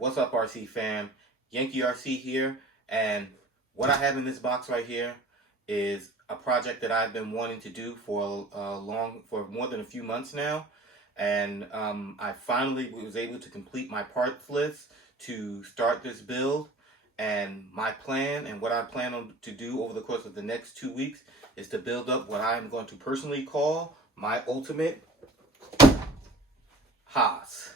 What's up, RC fam? Yankee RC here, and what I have in this box right here is a project that I've been wanting to do for more than a few months now, and I finally was able to complete my parts list to start this build. And my plan and what I plan on to do over the course of the next 2 weeks is to build up what I'm going to personally call my ultimate HOSS.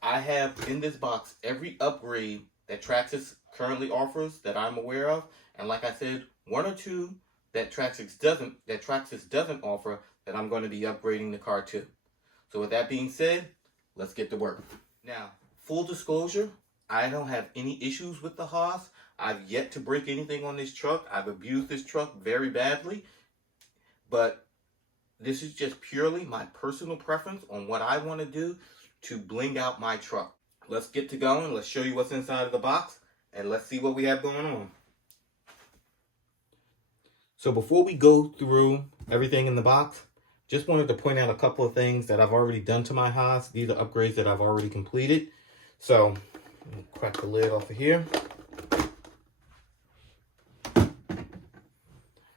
I have in this box every upgrade that Traxxas currently offers that I'm aware of, and like I said, one or two that Traxxas doesn't offer that I'm going to be upgrading the car to. So with that being said, let's get to work. Now, full disclosure, I don't have any issues with the HOSS. I've yet to break anything on this truck. I've abused this truck very badly, but this is just purely my personal preference on what I want to do to bling out my truck. Let's get to going. Let's show you what's inside of the box, and let's see what we have going on. So before we go through everything in the box, just wanted to point out a couple of things that I've already done to my HOSS. These are upgrades that I've already completed. So crack the lid off of here.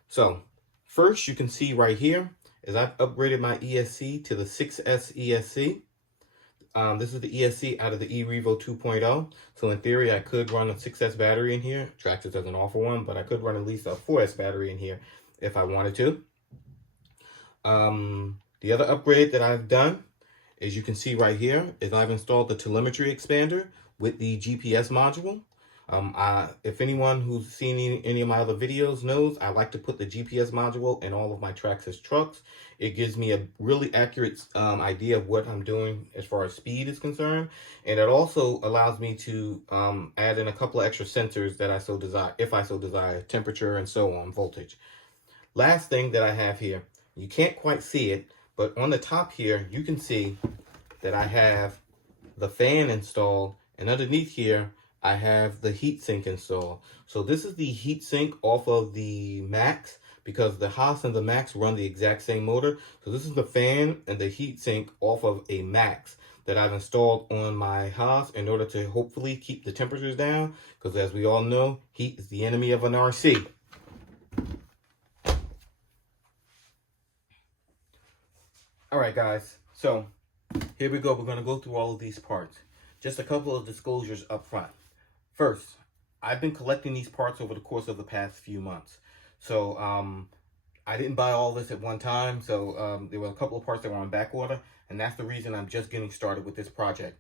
So first, you can see right here is I've upgraded my ESC to the 6S ESC. This is the ESC out of the eRevo 2.0. So in theory, I could run a 6S battery in here. Traxxas doesn't offer one, but I could run at least a 4S battery in here if I wanted to. The other upgrade that I've done, as you can see right here, is I've installed the telemetry expander with the GPS module. If anyone who's seen any of my other videos knows, I like to put the GPS module in all of my Traxxas trucks. It gives me a really accurate idea of what I'm doing as far as speed is concerned. And it also allows me to add in a couple of extra sensors that I so desire, if I so desire, temperature and so on, voltage. Last thing that I have here, you can't quite see it, but on the top here, you can see that I have the fan installed, and underneath here, I have the heatsink installed. So this is the heatsink off of the Max, because the HOSS and the Max run the exact same motor. So this is the fan and the heatsink off of a Max that I've installed on my HOSS in order to hopefully keep the temperatures down, because as we all know, heat is the enemy of an RC. All right, guys, so here we go. We're going to go through all of these parts. Just a couple of disclosures up front. First, I've been collecting these parts over the course of the past few months. So I didn't buy all this at one time. So there were a couple of parts that were on back order, and that's the reason I'm just getting started with this project.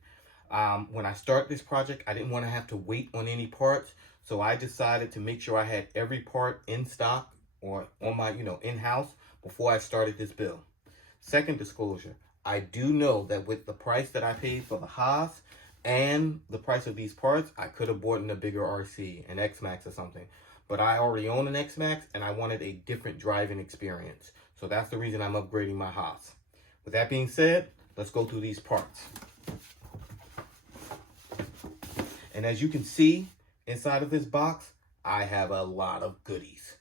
When I start this project, I didn't want to have to wait on any parts. So I decided to make sure I had every part in stock or on my, in-house before I started this build. Second disclosure, I do know that with the price that I paid for the HOSS and the price of these parts, I could have bought in a bigger RC, an X-Max or something. But I already own an X-Max, and I wanted a different driving experience. So that's the reason I'm upgrading my HOSS. With that being said, let's go through these parts. And as you can see, inside of this box, I have a lot of goodies.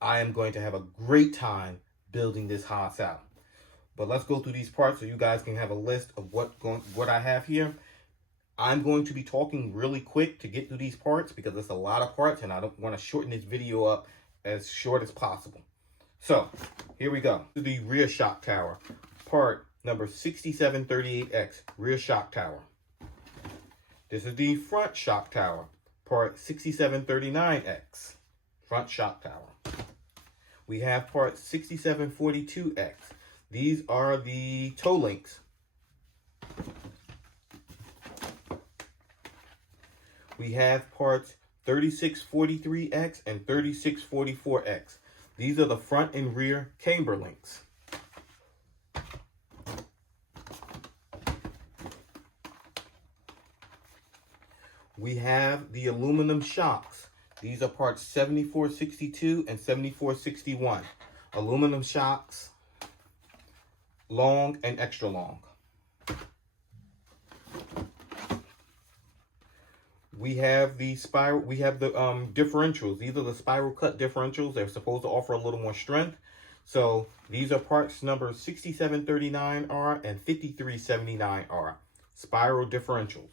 I am going to have a great time building this HOSS out. But let's go through these parts so you guys can have a list of what I have here. I'm going to be talking really quick to get through these parts because it's a lot of parts and I don't want to shorten this video up as short as possible. So here we go. This is the rear shock tower, part number 6738X, rear shock tower. This is the front shock tower, part 6739X, front shock tower. We have part 6742X. These are the toe links. We have parts 3643X and 3644X. These are the front and rear camber links. We have the aluminum shocks. These are parts 7462 and 7461. Aluminum shocks, long and extra long. We have the differentials. These are the spiral cut differentials. They're supposed to offer a little more strength. So these are parts number 6739R and 5379R, spiral differentials.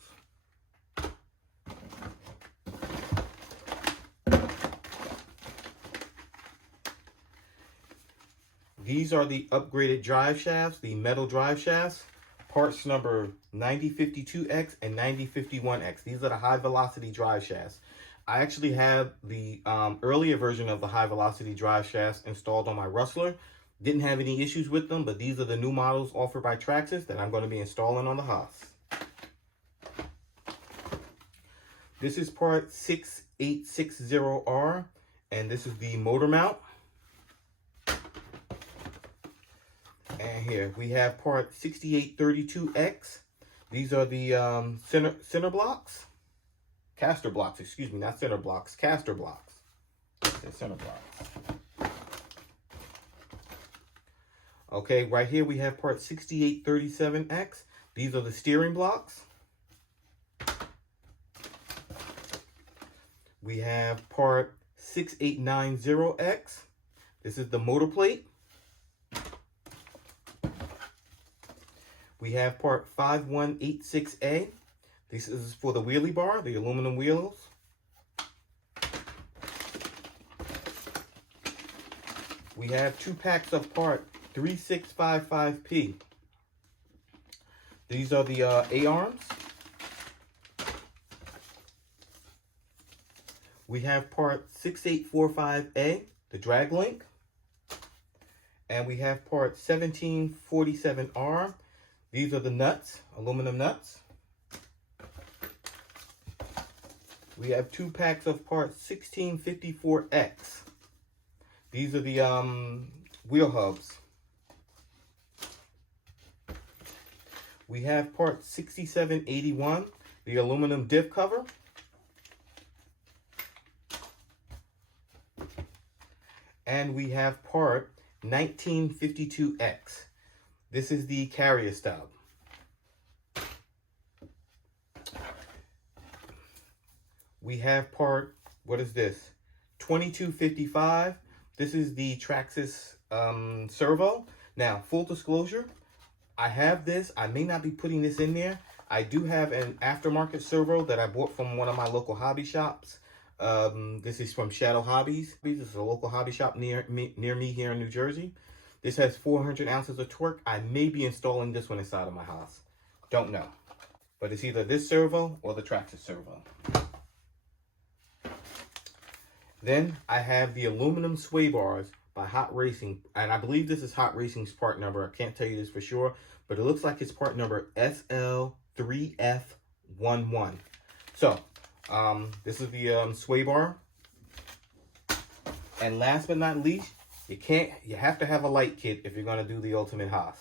These are the upgraded drive shafts, the metal drive shafts, parts number 9052X and 9051X. These are the high velocity drive shafts. I actually have the earlier version of the high velocity drive shafts installed on my Rustler. Didn't have any issues with them, but these are the new models offered by Traxxas that I'm going to be installing on the HOSS. This is part 6860R, and this is the motor mount. And here we have part 6832X. These are the center blocks. Caster blocks, excuse me, not center blocks, caster blocks. Center blocks. Okay, right here we have part 6837X. These are the steering blocks. We have part 6890X. This is the motor plate. We have part 5186A. This is for the wheelie bar, the aluminum wheels. We have 2 packs of part 3655P. These are the A-arms. We have part 6845A, the drag link. And we have part 1747R. These are the nuts, aluminum nuts. We have 2 packs of part 1654X. These are the wheel hubs. We have part 6781, the aluminum diff cover. And we have part 1952X. This is the carrier stub. We have part, what is this? 2255. This is the Traxxas servo. Now, full disclosure, I have this. I may not be putting this in there. I do have an aftermarket servo that I bought from one of my local hobby shops. This is from Shadow Hobbies. This is a local hobby shop near me here in New Jersey. This has 400 ounces of torque. I may be installing this one inside of my house. Don't know. But it's either this servo or the Traxxas servo. Then I have the aluminum sway bars by Hot Racing. And I believe this is Hot Racing's part number. I can't tell you this for sure. But it looks like it's part number SL3F11. So, this is the sway bar. And last but not least, you have to have a light kit if you're going to do the Ultimate HOSS.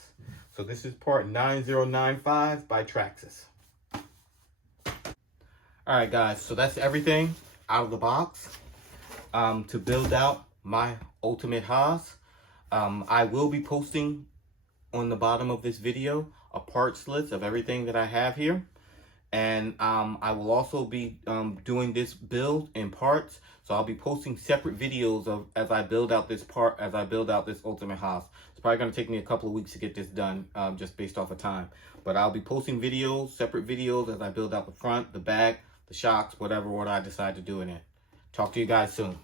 So this is part 9095 by Traxxas. All right, guys, so that's everything out of the box to build out my Ultimate HOSS. I will be posting on the bottom of this video a parts list of everything that I have here. And I will also be doing this build in parts. So I'll be posting separate videos of as I build out this Ultimate HOSS. It's probably going to take me a couple of weeks to get this done, just based off of time. But I'll be posting videos, separate videos, as I build out the front, the back, the shocks, whatever order I decide to do it in. Talk to you guys soon.